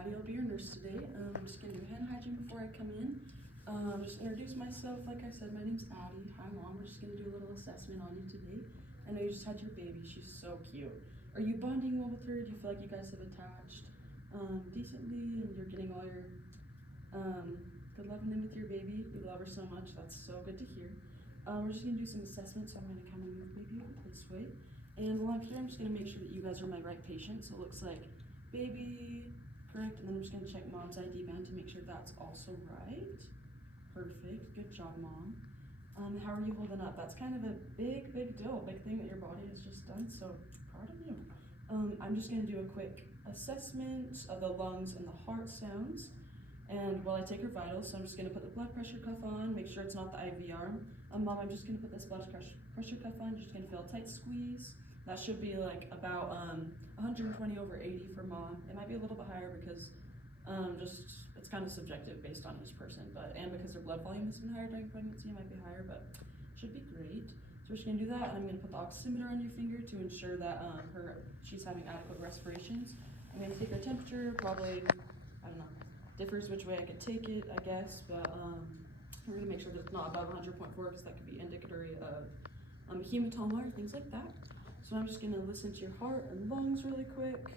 Addie. I'll be your nurse today. I'm just going to do hand hygiene before I come in. Just introduce myself. Like I said, my name's Addie. Hi, Mom. We're just going to do a little assessment on you today. I know you just had your baby. She's so cute. Are you bonding well with her? Do you feel like you guys have attached decently and you're getting all your good loving in with your baby? You love her so much. That's so good to hear. We're just going to do some assessments, so I'm going to kind of move baby over this way. And while I'm here, I'm just going to make sure that you guys are my right patient. So it looks like baby, correct, and then I'm just going to check Mom's ID band to make sure that's also right. Perfect. Good job, Mom. How are you holding up? That's kind of a big deal, big thing that your body has just done, so proud of you. I'm just going to do a quick assessment of the lungs and the heart sounds. And while I take her vitals, so I'm just going to put the blood pressure cuff on, make sure it's not the IV arm. Mom, I'm just going to put this blood pressure cuff on, just going to feel a tight squeeze. That should be like about 120/80 for Mom. It might be a little bit higher because it's kind of subjective based on each person, and because their blood volume has been higher during pregnancy, it might be higher, but should be great. So we're just gonna do that, and I'm gonna put the oximeter on your finger to ensure that she's having adequate respirations. I'm gonna take her temperature, probably, I don't know, differs which way I could take it, I guess, but we're gonna make sure that it's not above 100.4 because that could be indicatory of hematoma or things like that. So I'm just gonna listen to your heart and lungs really quick.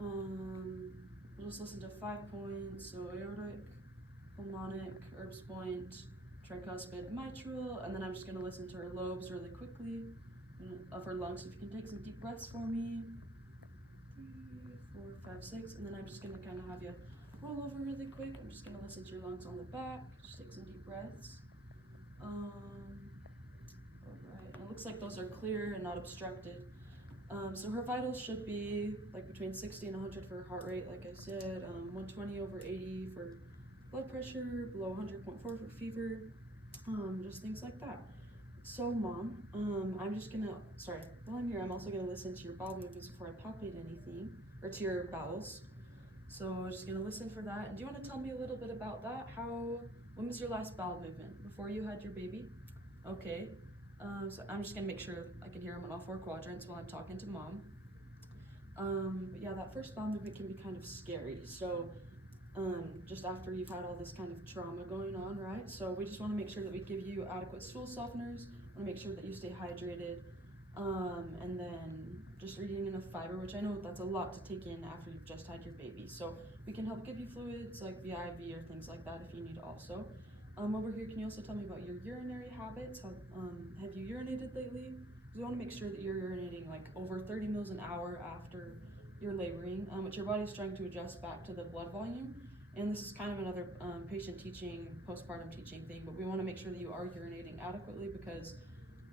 We'll just listen to 5 points, so aortic, pulmonic, Erb's point, tricuspid, mitral, and then I'm just gonna listen to her lobes really quickly of her lungs. So if you can take some deep breaths for me. 3, 4, 5, 6, and then I'm just gonna kind of have you roll over really quick. I'm just gonna listen to your lungs on the back. Just take some deep breaths. It looks like those are clear and not obstructed. So her vitals should be like between 60 and 100 for her heart rate, like I said, 120/80 for blood pressure, below 100.4 for fever, just things like that. So Mom, I'm just gonna, while I'm here, I'm also gonna listen to your bowel movements before I palpate anything, or to your bowels. So I'm just gonna listen for that. Do you wanna tell me a little bit about that? When was your last bowel movement? Before you had your baby? Okay. So I'm just gonna make sure I can hear them on all 4 quadrants while I'm talking to Mom. But yeah, that first bowel movement can be kind of scary. So just after you've had all this kind of trauma going on, right? So we just wanna make sure that we give you adequate stool softeners, wanna make sure that you stay hydrated, and then just eating enough fiber, which I know that's a lot to take in after you've just had your baby. So we can help give you fluids like the IV or things like that if you need also. Over here, can you also tell me about your urinary habits? Have you urinated lately? Because we want to make sure that you're urinating like over 30 mils an hour after you're laboring, which your body's trying to adjust back to the blood volume. And this is kind of another patient teaching, postpartum teaching thing, but we want to make sure that you are urinating adequately because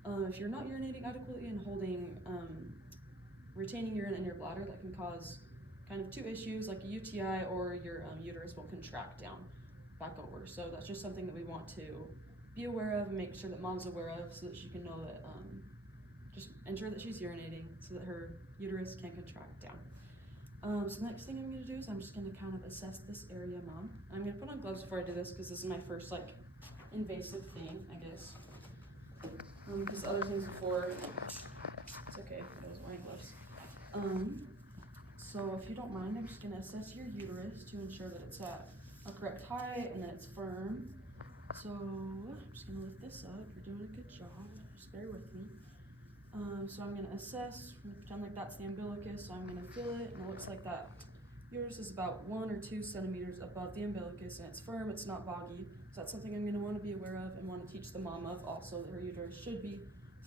if you're not urinating adequately and retaining urine in your bladder, that can cause kind of 2 issues like a UTI or your uterus will contract down back over. So that's just something that we want to be aware of and make sure that Mom's aware of so that she can know that, just ensure that she's urinating so that her uterus can contract down. So the next thing I'm gonna do is I'm just gonna kind of assess this area, Mom. I'm gonna put on gloves before I do this because this is my first like invasive thing, I guess. Because other things before, it's okay, I was wearing gloves. So if you don't mind, I'm just gonna assess your uterus to ensure that it's at a correct height and that it's firm. So I'm just gonna lift this up. You're doing a good job. Just bear with me. So I'm gonna assess, pretend like that's the umbilicus. So I'm gonna feel it, and it looks like that uterus is about 1 or 2 centimeters above the umbilicus, and it's firm. It's not boggy. So that's something I'm gonna want to be aware of and want to teach the mom of also that her uterus should be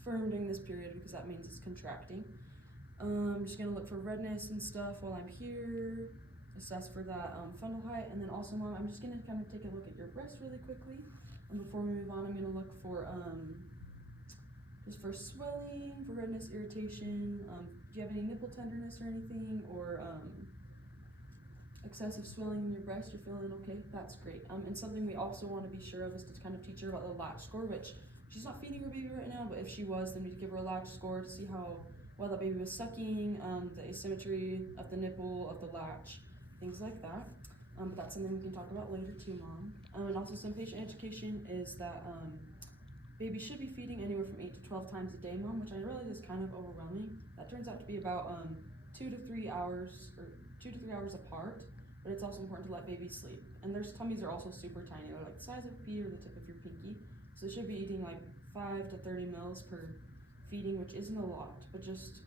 firm during this period because that means it's contracting. I'm just gonna look for redness and stuff while I'm here. Assess for that fundal height, and then also, Mom, I'm just gonna kind of take a look at your breast really quickly. And before we move on, I'm gonna look for just for swelling, for redness, irritation. Do you have any nipple tenderness or anything, or excessive swelling in your breast? You're feeling okay? That's great. And something we also want to be sure of is to kind of teach her about the latch score, which she's not feeding her baby right now, but if she was, then we'd give her a latch score to see how well that baby was sucking, the asymmetry of the nipple, of the latch, things like that. But that's something we can talk about later too, Mom. And also some patient education is that babies should be feeding anywhere from 8 to 12 times a day, Mom, which I realize is kind of overwhelming. That turns out to be about 2 to 3 hours apart. but it's also important to let babies sleep. And their tummies are also super tiny. They're like the size of a pea or the tip of your pinky. So they should be eating like 5 to 30 mils per feeding, which isn't a lot, but just,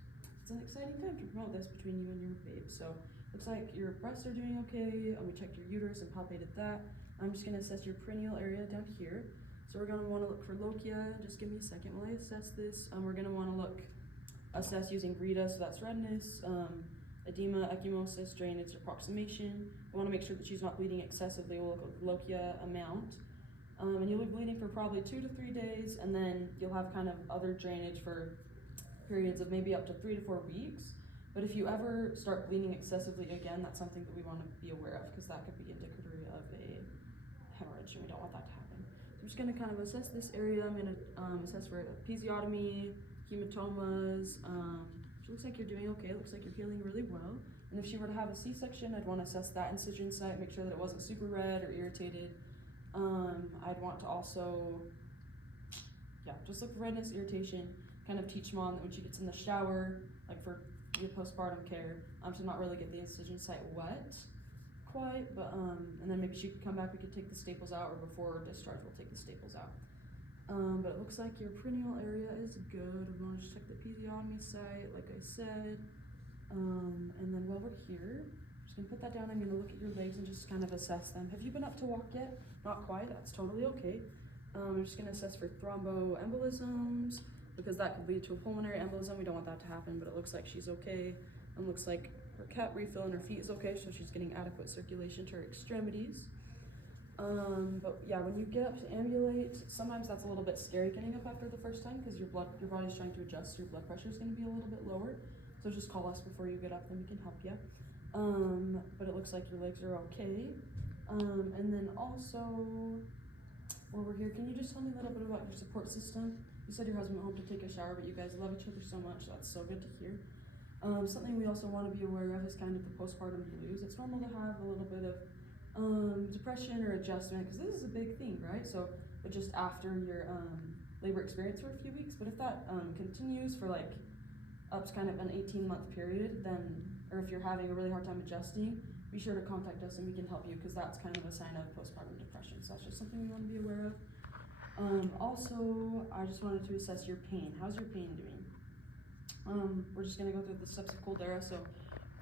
it's an exciting time to promote this between you and your babe. So looks like your breasts are doing okay. We checked your uterus and palpated that. I'm just gonna assess your perineal area down here. So we're gonna wanna look for lochia. Just give me a second while I assess this. We're gonna wanna assess using Rita, so that's redness, edema, ecchymosis, drainage, approximation. We wanna make sure that she's not bleeding excessively. We'll look at lochia amount. And you'll be bleeding for probably 2 to 3 days, and then you'll have kind of other drainage for periods of maybe up to 3 to 4 weeks. But if you ever start bleeding excessively again, that's something that we want to be aware of, because that could be indicative of a hemorrhage, and we don't want that to happen. So I'm just going to kind of assess this area. I'm going to assess for episiotomy, hematomas. It looks like you're doing okay. It looks like you're healing really well. And if she were to have a C-section, I'd want to assess that incision site, make sure that it wasn't super red or irritated. I'd want to also, just look for redness, irritation, kind of teach mom that when she gets in the shower, like for your postpartum care, to not really get the incision site wet quite, but, and then maybe she could come back, we could take the staples out, or before discharge, we'll take the staples out. But it looks like your perineal area is good. I'm gonna just check the episiotomy site, like I said. And then while we're here, just gonna put that down. I'm gonna look at your legs and just kind of assess them. Have you been up to walk yet? Not quite, that's totally okay. I'm just gonna assess for thromboembolisms, because that could lead to a pulmonary embolism. We don't want that to happen, but it looks like she's okay. And looks like her cat refill in her feet is okay, so she's getting adequate circulation to her extremities. But yeah, when you get up to ambulate, sometimes that's a little bit scary getting up after the first time, because your body's trying to adjust, your blood pressure is gonna be a little bit lower. So just call us before you get up, and we can help you. But it looks like your legs are okay. And then also, while we're here, can you just tell me a little bit about your support system? You said your husband went home to take a shower, but you guys love each other so much, so that's so good to hear. Something we also want to be aware of is kind of the postpartum blues. It's normal to have a little bit of depression or adjustment, because this is a big thing, right? So, but just after your labor experience for a few weeks, but if that continues for like up to kind of an 18-month period, then, or if you're having a really hard time adjusting, be sure to contact us and we can help you, because that's kind of a sign of postpartum depression. So that's just something we want to be aware of. Also, I just wanted to assess your pain. How's your pain doing? We're just going to go through the steps of Caldera. So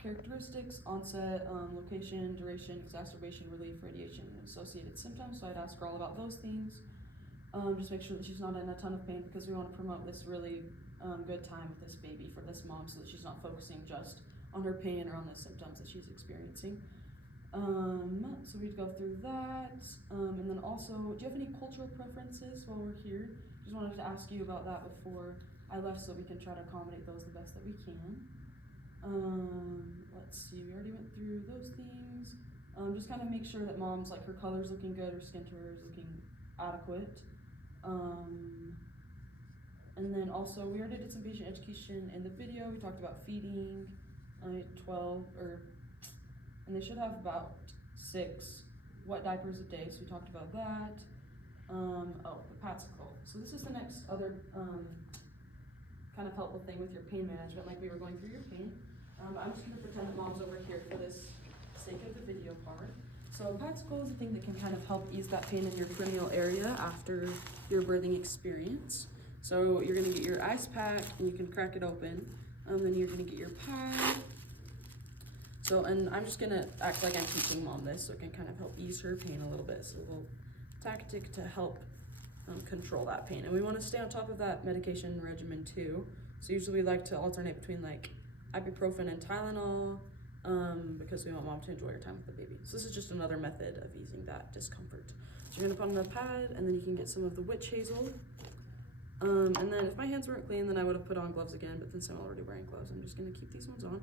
characteristics, onset, location, duration, exacerbation, relief, radiation, and associated symptoms. So I'd ask her all about those things. Just make sure that she's not in a ton of pain, because we want to promote this really good time with this baby for this mom, so that she's not focusing just on her pain or on the symptoms that she's experiencing. So we'd go through that. And then also, do you have any cultural preferences while we're here? Just wanted to ask you about that before I left, so we can try to accommodate those the best that we can. Let's see, we already went through those things. Just kind of make sure that mom's, like, her color's looking good, her skin tone is looking adequate. And then also, we already did some patient education in the video. We talked about feeding, 12, and they should have about 6 wet diapers a day, so we talked about that. The Patsicle. So this is the next other kind of helpful thing with your pain management, like we were going through your pain. I'm just going to pretend that mom's over here for this sake of the video part. So Patsicle is a thing that can kind of help ease that pain in your perineal area after your birthing experience. So you're going to get your ice pack, and you can crack it open. Then you're going to get your pad. So, and I'm just going to act like I'm teaching mom this, so it can kind of help ease her pain a little bit. So a little tactic to help control that pain. And we want to stay on top of that medication regimen too. So usually we like to alternate between like ibuprofen and Tylenol, because we want mom to enjoy her time with the baby. So this is just another method of easing that discomfort. So you're going to put on the pad, and then you can get some of the witch hazel. And then if my hands weren't clean, then I would have put on gloves again, but since I'm already wearing gloves, I'm just going to keep these ones on.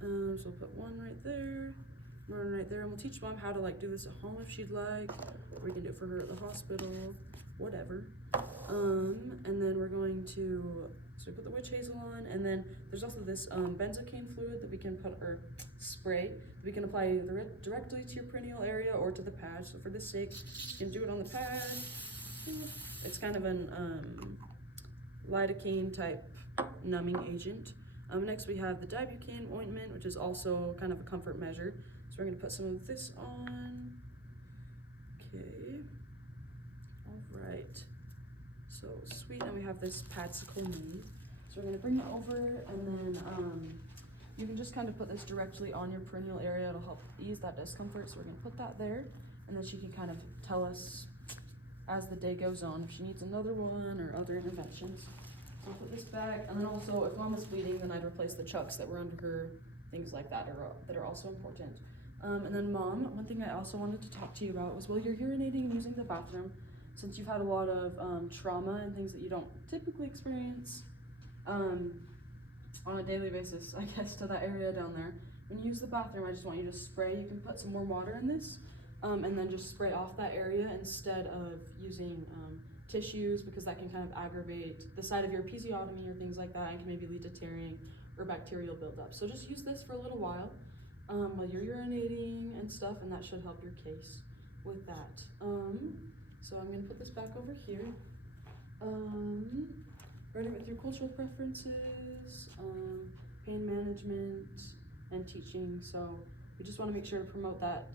So we'll put one right there, one right there, and we'll teach mom how to like do this at home if she'd like, or we can do it for her at the hospital, whatever. And then we're going to, so we put the witch hazel on, and then there's also this benzocaine fluid that we can put, or spray, that we can apply either directly to your perineal area or to the pad. So for this sake, you can do it on the pad. It's kind of an lidocaine type numbing agent. Next we have the Dibucane ointment, which is also kind of a comfort measure. So we're gonna put some of this on. Okay, all right. So sweet, and we have this Padsicle Mini. So we're gonna bring it over, and then you can just kind of put this directly on your perineal area. It'll help ease that discomfort. So we're gonna put that there, and then she can kind of tell us as the day goes on if she needs another one or other interventions. So I'll put this back, and then also if mom is bleeding, then I'd replace the chucks that were under her, things like that are also important. And then mom, one thing I also wanted to talk to you about was while you're urinating and using the bathroom, since you've had a lot of trauma and things that you don't typically experience on a daily basis, I guess, to that area down there, when you use the bathroom, I just want you to spray. You can put some more water in this, and then just spray off that area instead of using tissues, because that can kind of aggravate the side of your episiotomy or things like that, and can maybe lead to tearing or bacterial buildup. So just use this for a little while while you're urinating and stuff, and that should help your case with that. So I'm gonna put this back over here. Writing with your cultural preferences, pain management, and teaching. So we just want to make sure to promote that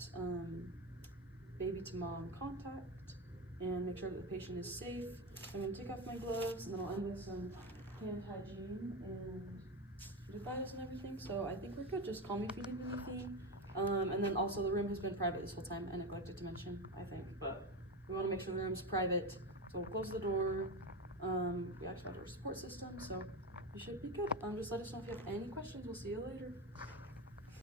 baby to mom contact and make sure that the patient is safe. I'm going to take off my gloves, and then I'll end with some hand hygiene and device and everything. So I think we're good. Just call me if you need anything. And then also the room has been private this whole time. I neglected to mention, I think, but we want to make sure the room's private. So we'll close the door. We actually have our support system, so you should be good. Just let us know if you have any questions. We'll see you later.